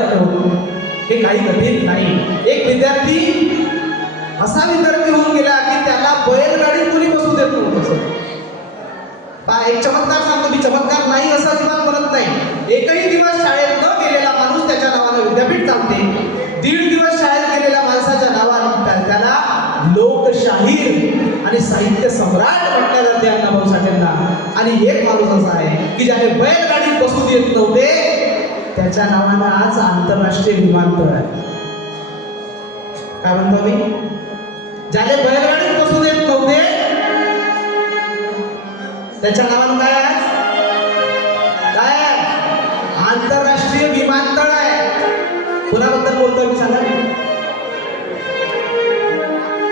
हे काही कठीण नाही. एक विद्यार्थी असा विद्यार्थी होऊन गेला की त्याला बैलगाडीत कोणी बसू देत नव्हतं. एक चमत्कार सांगतो मी. चमत्कार नाही असं अजिबात म्हणत नाही. एकही दिवस शाळेत न गेलेला माणूस त्याच्या नावानं विद्यापीठ चालते. 1.5 दिवस शाळेत गेलेल्या माणसाच्या नावानं त्याला लोकशाहीर आणि साहित्य सम्राट म्हटल्या जाते अण्णाभाऊ साठेंना. आणि एक माणूस असा आहे की ज्याने बैलगाडीत बसू देत नव्हते, त्याच्या नावानं आज आंतरराष्ट्रीय विमानतळ आहे. काय म्हणतो मी? ज्याने बैलगाडीत बसू देत नव्हते त्याच्या नावानं काय आहे? काय आहे? आंतरराष्ट्रीय विमानतळ आहे. कोणाबद्दल बोलतोय मी सांगा?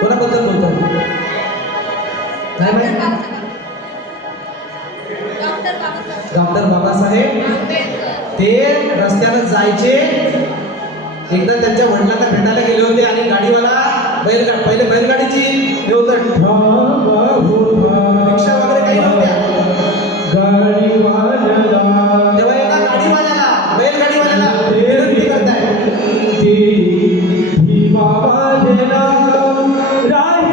कोणाबद्दल बोलतोय? काय माहिती? डॉक्टर बाबासाहेब. ते रस्त्यानं जायचे. एकदा त्यांच्या वडिलांना भेटायला गेले होते आणि गाडीवाला पहिले बैलगाडीची हे होतं रिक्षा वगैरे काही नव्हत्या. तेव्हा एका गाडीवाल्याला बैलगाडीवाल्याला विनंती करताय गाडी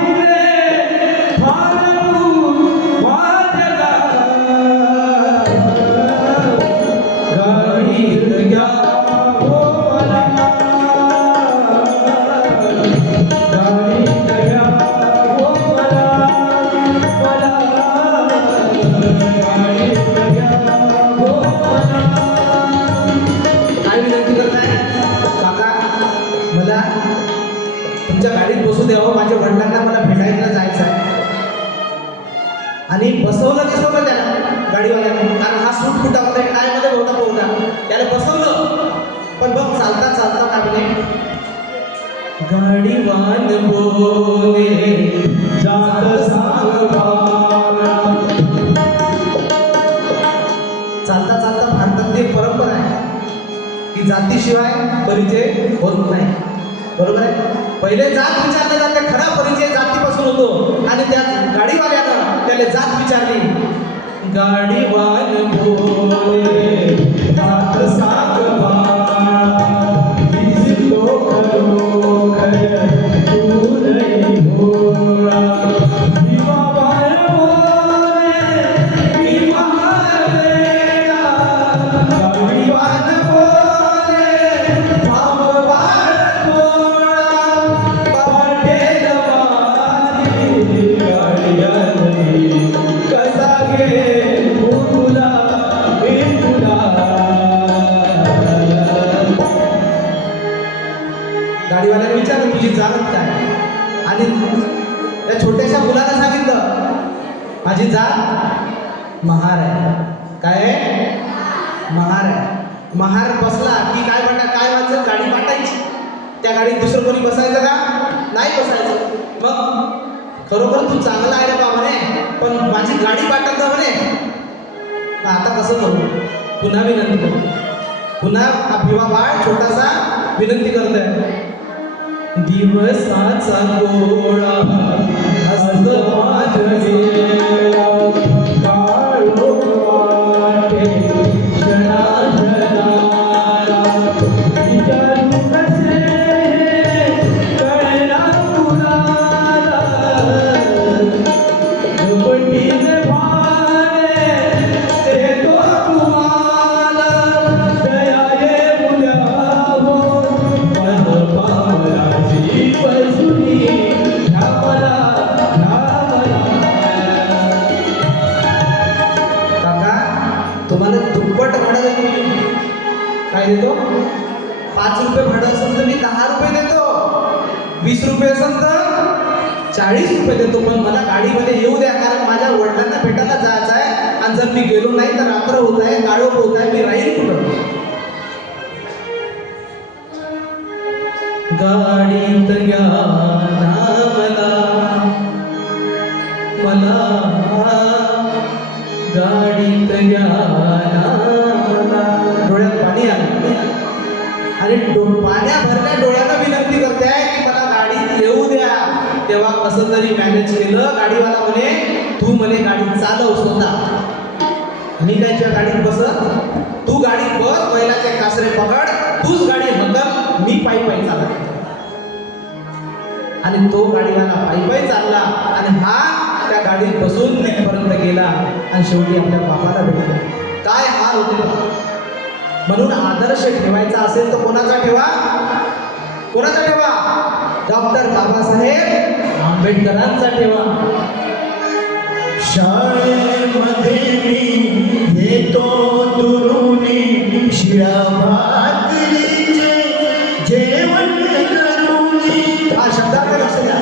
बसू द्यावं, माझ्या वडिलांना मला भेटायला जायचं आहे. आणि बसवलं दिसवलं त्याला गाडीवाल्याने, कारण हा सूट फुटावता टायमध्ये होता त्याला बसवलं. पण बघ चालता चालता काय म्हणे, गाडीवान बोले जात सांगवाला. चालता चालता भारतातली एक परंपरा आहे की जातीशिवाय परिचय होत नाही. बरोबर आहे. पहिले जात विचारले जाते, खरा परिचय जातीपासून होतो. आणि त्या गाडीवाल्यानं त्याला जात विचारली. गाडीवान बोले जात सांगवाला, इसी लोक लोक तू नहीं भोला. विवा बार बोले मी महावेला, गाडीवान बोले भाव बार गोळा. पाटेल माझी गाडीवानी कसा घे तुला तुला. गाडीवाल्याने विचारलं तुझी जात काय, आणि त्या छोट्याशा मुलाला सांगितलं माझी जात महार आहे. काय आहे? महार आहे. महार बसला की काय म्हणतात, काय वाटतं, गाडी पाठायची. त्या गाडीत दुसरं कोणी बसायचं का? नाही बसायचं. मग खरोखर तू चांगला आहे रे बा म्हणे, पण माझी गाडी पाठत ना म्हणे. मग आता कसं करू? पुन्हा विनंती करू. पुन्हा हा भिवा बाळ छोटासा विनंती करतोय. दिवसाचा गोळा हस्त माझ गेला, काळो वाटे क्षणा क्षणाला. विचारू कसे कळला कुणाला, झोपटीने भारे देतो तुम्हाला. दया ये मुल्या हो मन पावलाची पसुनी, ह्या मला. काका तुम्हाला दुप्पट भाडं देतो. काय देतो? 5 रुपये भाडं असेल तर मी 10 रुपये देतो. 20 रुपये असेल तर 40 रुपये देतो. पण मला गाडीमध्ये येऊ द्या, कारण माझ्या वडिलांना भेटायला जायचं आहे. आणि जर मी गेलो नाही तर रात्र होत आहे, काळोख होत आहे, मी राहील कुठं? गाडीत घ्या ना मला गाडीत घ्या ना मला. डोळ्यात पाणी आलं आणि पाण्याभरल्या डोळ्यानं विनंती करते की मला गाडीत येऊ द्या. तेव्हा कसं तरी मॅनेज केलं. गाडीवाला म्हणे तू म्हणे गाडी चालव स्वतः, मी त्यांच्या गाडीत बसत, तू गाडीत बस, बैलाचे कासरे पकड, तूच गाडी हकल, मी पायी पायी चालत. आणि तो गाडीवाला पायी पायी चालला आणि हा त्या गाडीत बसून तिथपर्यंत गेला आणि शेवटी आपल्या बापाला भेटला. काय हाल होते. म्हणून आदर्श ठेवायचा असेल तर कोणाचा ठेवा? कोणाचा ठेवा? डॉक्टर बाबासाहेब आंबेडकरांचा ठेवा. शाळेमध्ये मी येतो दुरुनी, शिळा भाकरीचे जेवण करुनी. हा शब्दार्थ लक्ष द्या.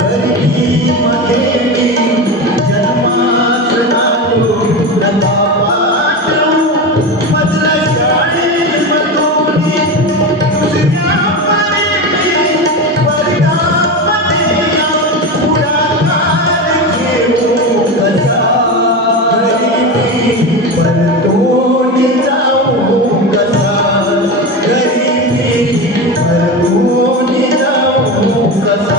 गर्दीमध्ये मी जन्मात आलो, लता पाठवू मधला शाळेमधून. दुसऱ्या परीक्षेत स्पर्धामध्ये पुढाकार घेऊ कसा, घरी मी परतून जाऊ कसा, घरी मी परतून जाऊ कसा.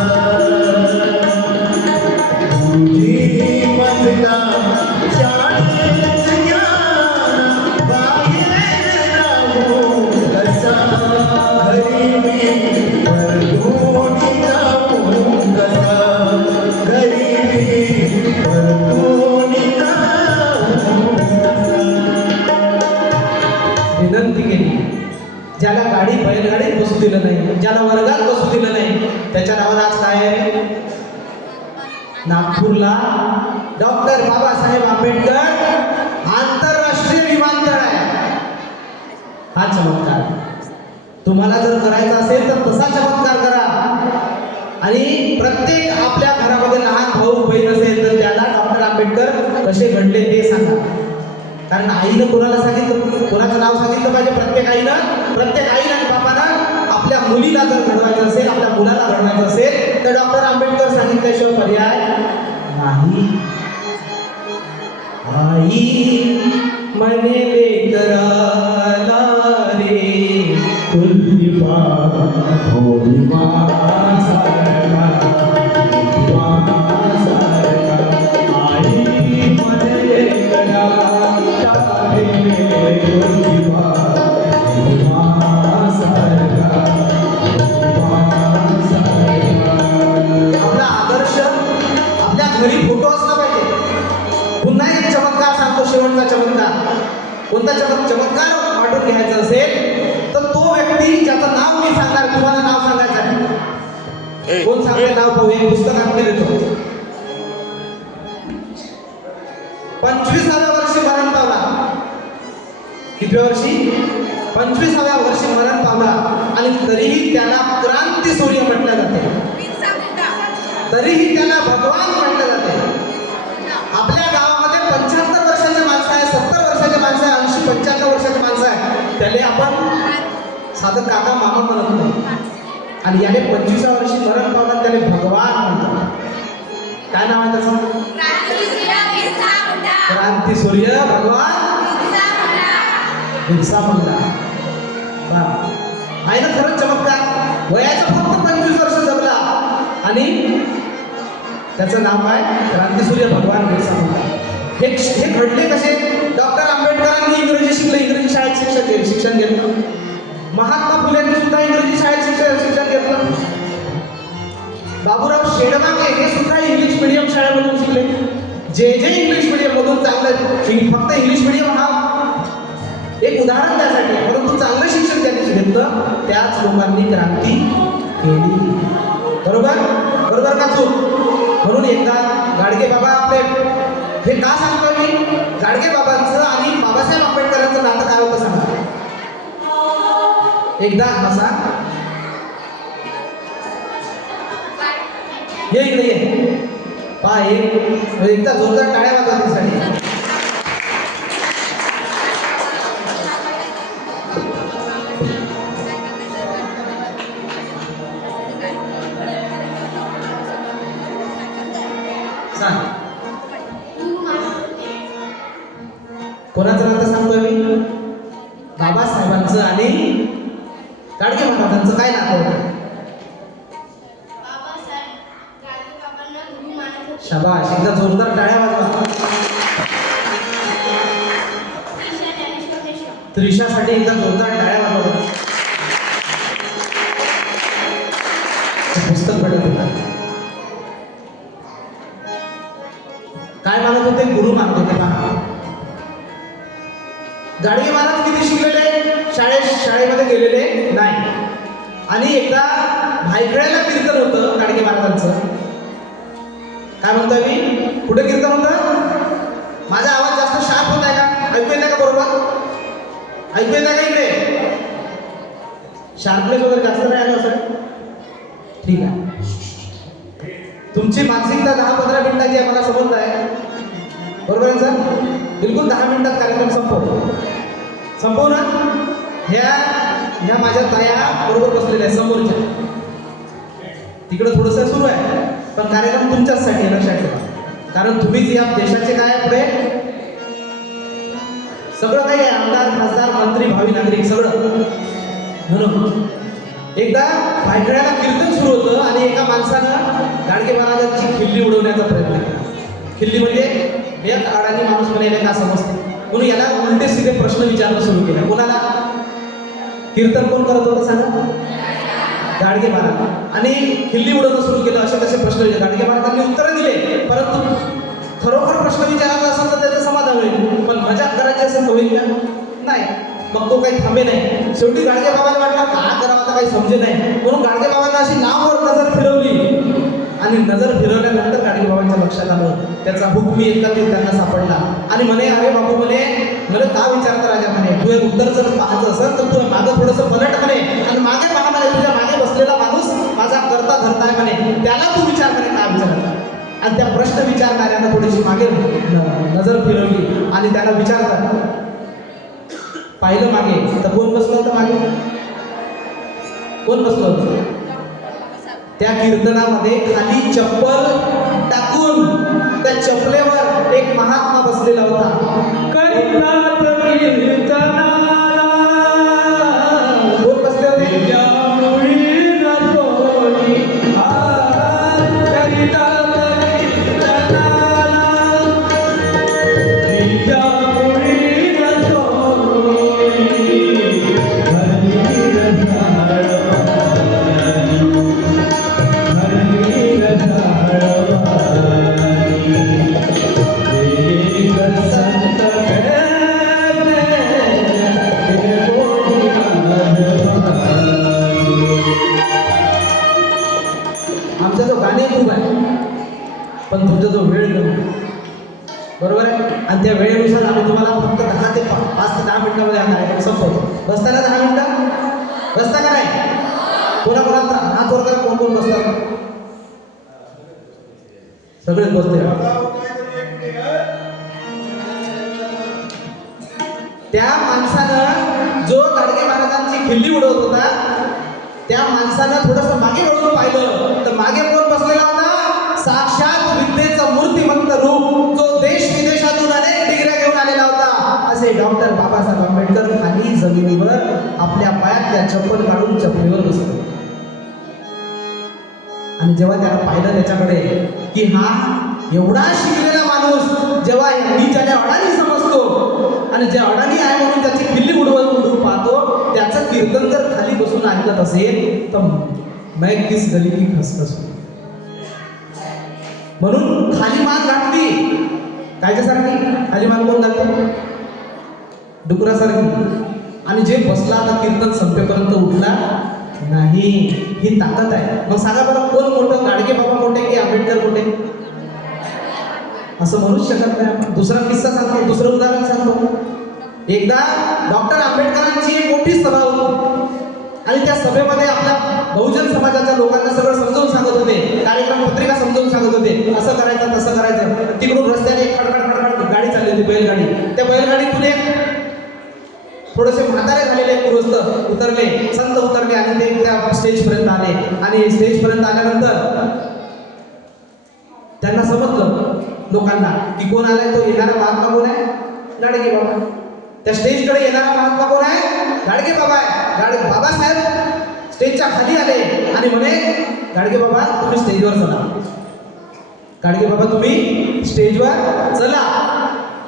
गुरुजी मधला शाळेत ज्ञान बाहेर राहू कसा, घरी मी परतून जाऊ कसा, घरी मी परतून जाऊ कसा. विनंती केली. ज्याला गाडी बैलगाडीत बसू दिलं नाही, ज्याला वर्गात बसू दिलं नाही, त्याच्या नावावर आज काय आहे? नागपूरला डॉक्टर बाबासाहेब आंबेडकर आंतरराष्ट्रीय विमानतळ आहे. हा चमत्कार. तुम्हाला जर करायचा असेल तर तसा चमत्कार करा. आणि प्रत्येक आपल्या घरामध्ये लहान भाऊ बहीण असेल तर त्याला डॉक्टर आंबेडकर कसे घडले ते सांगा. कारण आईनं कोणाला सांगितलं, कोणाचं नाव सांगितलं पाहिजे? प्रत्येक आईनं आणि बाबानं आपल्या मुलीला जर घडवायचं असेल, आपल्या मुलाला घडवायचं असेल तर डॉक्टर आंबेडकर सांगितल्याशिवाय पर्याय नाही. आई म्हणे लेकराला रे कुलदीपा भोलिवा सारखा, भोलिवा सारखा, आई म्हणे लेकराला रे कुलदीपा भोलिवा सारखा, भोलिवा सारखा. आपला आदर्श आपल्या घरी फोटो असला पाहिजे. पुन्हा एक चमत्कार सांगतो, शेवटचा चमत्कार. कोणता चमत्कार वाटून घ्यायचा असेल तर तो व्यक्ती ज्याचं नाव मी सांगणार, तुम्हाला नाव सांगायचं आहे. कोण सांगते नाव पाहू? हे पुस्तक आम्ही देतो. 25व्या वर्षी मरण पावला. कितव्या वर्षी? 25व्या वर्षी मरण पावला. आणि तरीही त्याला क्रांती सूर्य म्हटलं जाते, तरीही त्याला भगवान म्हटलं जाते. आपल्या गावामध्ये 75 वर्षाचे माणसं आहे, 70 वर्षाचे माणसं आहे, 80-85 वर्षाचे माणसं आहे. त्याला आपण साधं काका मामा म्हणत नाही. आणि याने 25व्या वर्षी मरण पावला, त्याने भगवान म्हणतात. काय नाव आहे त्याचं? क्रांती सूर्य भगवान बिरसा मुंडा. आहे ना खरंच चमत्कार. वयाचं फक्त 25 वर्ष जगला आणि त्याचं नाव आहे क्रांतीसूर्य भगवान बिरसा मुंडा. हे घडले कसे? डॉक्टर आंबेडकरांनी इंग्रजी शिकले, इंग्रजी शाळेत शिक्षण घेतलं. महात्मा फुलेंनी सुद्धा इंग्रजी शाळेत शिक्षण घेतलं. बाबूराव शेडगांगे हे सुद्धा इंग्लिश मिडियम शाळेमधून शिकले. जे इंग्लिश मिडियम मधून चांगलं, फक्त इंग्लिश मिडियम हा एक उदाहरण त्यासाठी, परंतु चांगलं शिक्षण त्यांनी घेतलं. त्याच लोकांनी क्रांती केली. बरोबर का चूक? म्हणून एकदा गाडगे बाबा आपले, हे का सांगतो मी? गाडगे बाबांचं आणि बाबासाहेब आंबेडकरांचं नातं काय होतं सांगा. एकदा असा ये इकडे ये पहा, एकदा जोरदार टाळ्या वाजवा त्यासाठी. कोणाचं नातं सांगतोय मी? बाबासाहेबांचं आणि गाडगे महाराजांचं काय नातं होतं? शाबाश, एकदा जोरदार टाळ्या वाजवा. त्रिशासाठी एकदा जोरदार टाळ्या वाजवा. पुस्तक पडत होता. काय मानत होते? गुरु मानत होते. पहा, गाडगे महाराज किती शिकलेले? शाळेमध्ये गेलेले नाही. आणि एकदा भायखळ्याला कीर्तन होतं गाडगे महाराजांचं. काय म्हणतोय मी? कुठे कीर्तन होतं? माझा आवाज जास्त शार्प होत आहे का? ऐकू येत आहे का? बरोबर ऐकू येत आहे का? इकडे शार्पनेस वगैरे जास्त नाही आलं असं? ठीक आहे. तुमची मानसिकता 10-15 मिनिटाची आहे, मला समजत आहे. बरोबर आहे सर? बिलकुल 10 मिनिटात कार्यक्रम संपवू ना. ह्या माझ्या ताया बरोबर बसलेल्या आहे समोरच्या. तिकडं थोडंसं सुरू आहे, पण कार्यक्रम तुमच्याचसाठी आहे, लक्षात ठेवा. कारण तुम्हीच या देशाचे काय पुढे सगळं काही आहे. आमदार, खासदार, मंत्री, भावी नागरिक सगळं. म्हणून एकदा भायखळ्याला कीर्तन सुरू होतं आणि एका माणसानं गाडगे महाराजांची खिल्ली उडवण्याचा प्रयत्न केला. खिल्ली म्हणजे एक अडाणी माणूस म्हणायला का समजते, म्हणून याला उलटे सीधे प्रश्न विचारणं सुरू केलं. कोणाला? कीर्तन कोण करत होतं सांगा? गाडगे महाराज. आणि खिल्ली उडवणं सुरू केलं. असे तसे प्रश्न विचारले. गाडगे महाराजांनी उत्तरं दिले, परंतु खरोखर प्रश्न विचारायचा असेल तर त्याचं समाधान होईल, पण मजाक करायची असेल तर होईल का? नाही. मग तो काही थांबे नाही. शेवटी गाडगे बाबाला वाटलं काय करावं आता काही समजे नाही, म्हणून गाडगे बाबांना अशी नावावर नजर फिरवली. आणि नजर फिरवल्यानंतर गाडगे बाबांच्या लक्षात आलं त्याचा हुक मी एकदा त्यांना सापडला. आणि म्हणे, अरे बाबू म्हणे, मला का विचारता राजा म्हणे, तू एक उत्तर जर पाहायचं असेल तर तू मागं थोडंसं पलट म्हणे आणि आणि त्या प्रश्न विचारणाऱ्यांना थोडीशी मागे नजर फिरवली आणि त्याला विचारतात, पाहिलं मागे तर कोण बसलं होतं मागे? कोण बसलं होतं? त्या कीर्तनामध्ये खाली चप्पल टाकून त्या चपलेवर एक महात्मा बसलेला होता. करीतात कीर्तनाला कोण बसले होते? त्यामुळी रसोनी करीतात कीर्तनाला त्यामुळी रसोनी हरी रसाळवाणी हरी रसाळवाणी एक संत आमचा जो गाणे खूप आहे, पण तुमचा जो वेळ कमी, बरोबर आहे. आणि त्या वेळेनुसार आम्ही तुम्हाला फक्त 5 ते 10 मिनिटामध्ये हा कार्यक्रम संपवतो. बसता ना 10 मिनिटं? बसता का नाही? कोणाकोणाचा हात वर करा, कोण कोण बसतात? सगळेच बसते. त्या माणसानं जो गाडगे महाराजांची खिल्ली उडवत होता, त्या माणसानं थोडंसं मागे वळून पाहिलं तर मागे कोण बसलेला होता? साक्षात विद्येचं मूर्तिमंत रूप, जो देश विदेशातून अनेक डिग्र्या घेऊन आलेला होता, असे डॉक्टर बाबासाहेब आंबेडकर खाली जमिनीवर आपल्या पायातल्या चप्पल काढून चपलीवर बसले. आणि जेव्हा त्याला पाहिलं त्याच्याकडे की हा एवढा शिकलेला माणूस, जेव्हा मी ज्याला अडाणी समजतो आणि जे अडाणी आहे म्हणून त्याची खिल्ली उडवून पाहतो, त्याचं कीर्तन जर खाली बसून ऐकत असेल तर मैं किस गली की खसखस. म्हणून खाली मान घातली. कायच्यासारखी खाली मान कोण घालते? डुकरासारखी. आणि जे बसला आता कीर्तन संपेपर्यंत उठला नाही, ही ताकद आहे. मग सांगा बरं, कोण मोठं? गाडगे बाबा मोठे की आंबेडकर मोठे? असं म्हणूच शकत नाही आपण. दुसरा किस्सा सांगतो, दुसरं उदाहरण सांगतो. एकदा डॉक्टर आंबेडकरांची एक मोठी सभा होती आणि त्या सभेमध्ये आपल्या बहुजन समाजाच्या लोकांना सगळं समजावून सांगत होते, कार्यक्रम पत्रिका समजावून सांगत होते, असं करायचं तसं करायचं. तिकडून रस्त्याने एक खडखड गाडी चालली होती, बैलगाडी. त्या बैलगाडीतून एक थोडेसे म्हातारे झालेले पुरुष उतरले, संत उतरले आणि ते त्या स्टेजपर्यंत आले. आणि स्टेजपर्यंत आल्यानंतर त्यांना समजलं लोकांना की कोण आलाय, तो येणारा महात्मा कोण आहे? गाडगे बाबा. त्या स्टेजकडे येणारा महात्मा कोण आहे? गाडगे बाबा आहे. गाडगे बाबासाहेब स्टेजच्या खाली आले आणि म्हणे, गाडगे बाबा तुम्ही स्टेजवर चला. गाडगे बाबा तुम्ही स्टेजवर चला.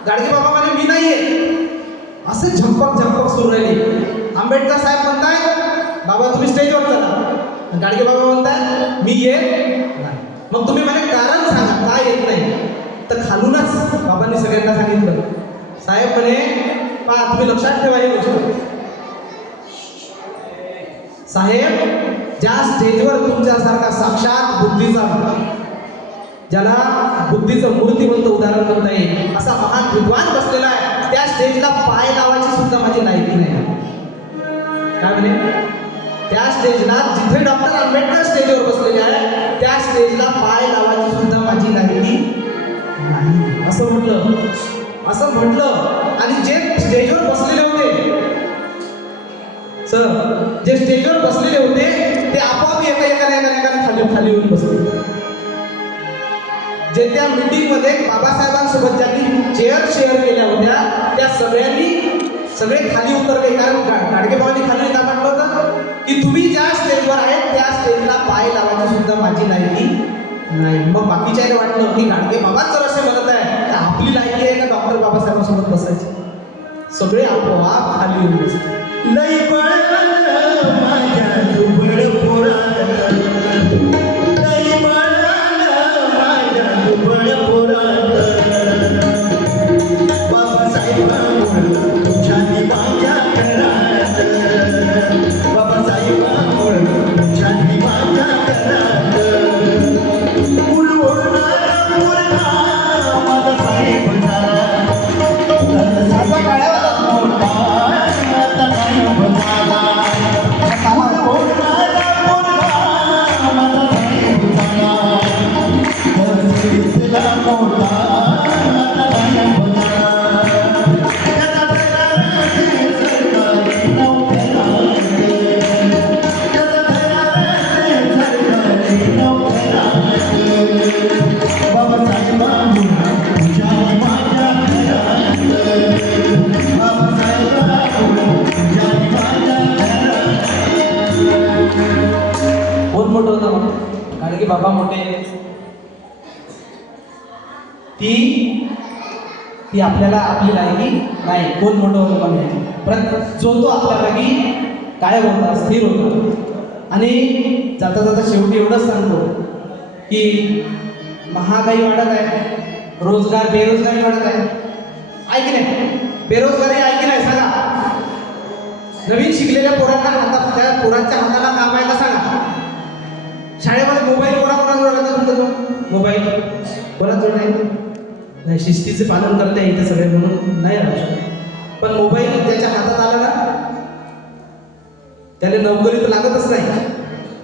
गाडगे बाबा म्हणे मी नाहीये. असे झंपक सुरू राहिली. आंबेडकर साहेब म्हणताय बाबा तुम्ही स्टेजवर चला. गाडगे बाबा म्हणताय मी येत नाही. मग तुम्ही म्हणे कारण सांगा का येत नाही? तर खालूनच बाबांनी सगळ्यांना सांगितलं. साहेब म्हणे पहा, तुम्ही लक्षात ठेवा ही गोष्ट. साहेब, ज्या स्टेजवर तुमच्यासारखा साक्षात बुद्धीचा, ज्याला बुद्धीचं मूर्तिमंत उदाहरण म्हणता येईल असा महान विद्वान बसलेला आहे, त्या स्टेजला पाय लावायची सुद्धा माझी लायकी नाही. काय म्हणे? त्या स्टेजला जिथे डॉक्टर आंबेडकर स्टेजवर बसलेले आहे त्या स्टेजला पाय लावायची सुद्धा माझी लायकी नाही, असं म्हटलं. आणि जे स्टेजवर बसलेले होते सर, जे स्टेजवर बसलेले होते ते आपोआप एकाने खाली येऊन बसले. जे त्या मीटिंग मध्ये बाबासाहेबांसोबत ज्यांनी चेअर शेअर केल्या होत्या त्या सगळे खाली उतरले. कारण गाडगे बाबांनी खाली काय म्हटलं होतं की तुम्ही ज्या स्टेजवर आहेत त्या स्टेजला पाय लावायची सुद्धा माझी लायकी नाही. मग बाकीच्याला वाटलं की गाडगे बाबाच जर असे म्हणत आहे तर आपली लायकी आहे का डॉक्टर बाबासाहेबांसोबत बसायची? सगळे आपोआप खाली येऊन बसले. लई पळालं माझ्या दुबळ पोरात, लई पळालं माझ्या दुबळ पोरात, बाबासाहेबांमुळं तुझ्यानी माझ्या घरात, बाबासाहेबांमुळं तुझ्यानी माझ्या घरात, उडवणारा मुलगा माझा साहेब झाला, मोठा माझा साहेब झाला. मोठं होतं मग, कारण की बाबा मोठे. ती आपल्याला आपली लायकी नाही, कोण मोठं होतं पण नाही. जो तो आपल्या जागी कायम होता, स्थिर होता. आणि जाता जाता शेवटी एवढंच सांगतो की महागाई वाढत आहे, बेरोजगारी वाढत आहे. ऐक नाही, बेरोजगारी ऐक नाही सांगा. नवीन शिकलेल्या पोरांना हातात, त्या पोरांच्या हाताला काम आहे का सांगा. शाळेमध्ये मोबाईल कोणाकोणाजवळ आहे तुमचा तो मोबाईल? कोणाजवळ नाही. शिस्तीचे पालन करता येते सगळे म्हणून नाही राहू शकत. पण मोबाईल त्याच्या हातात आला ना, त्याला नोकरी तर लागतच नाही.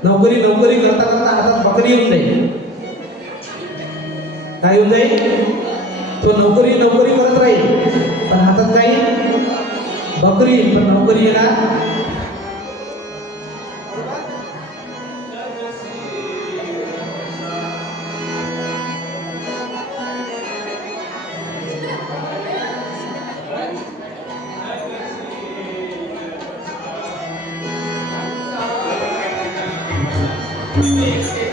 नोकरी करता करता हातात बकरी येऊन जाईल. काय येऊन जाईल? तो नोकरी करत राहील, पण हातात काही बकरी, पण नोकरी येणार. Thank you.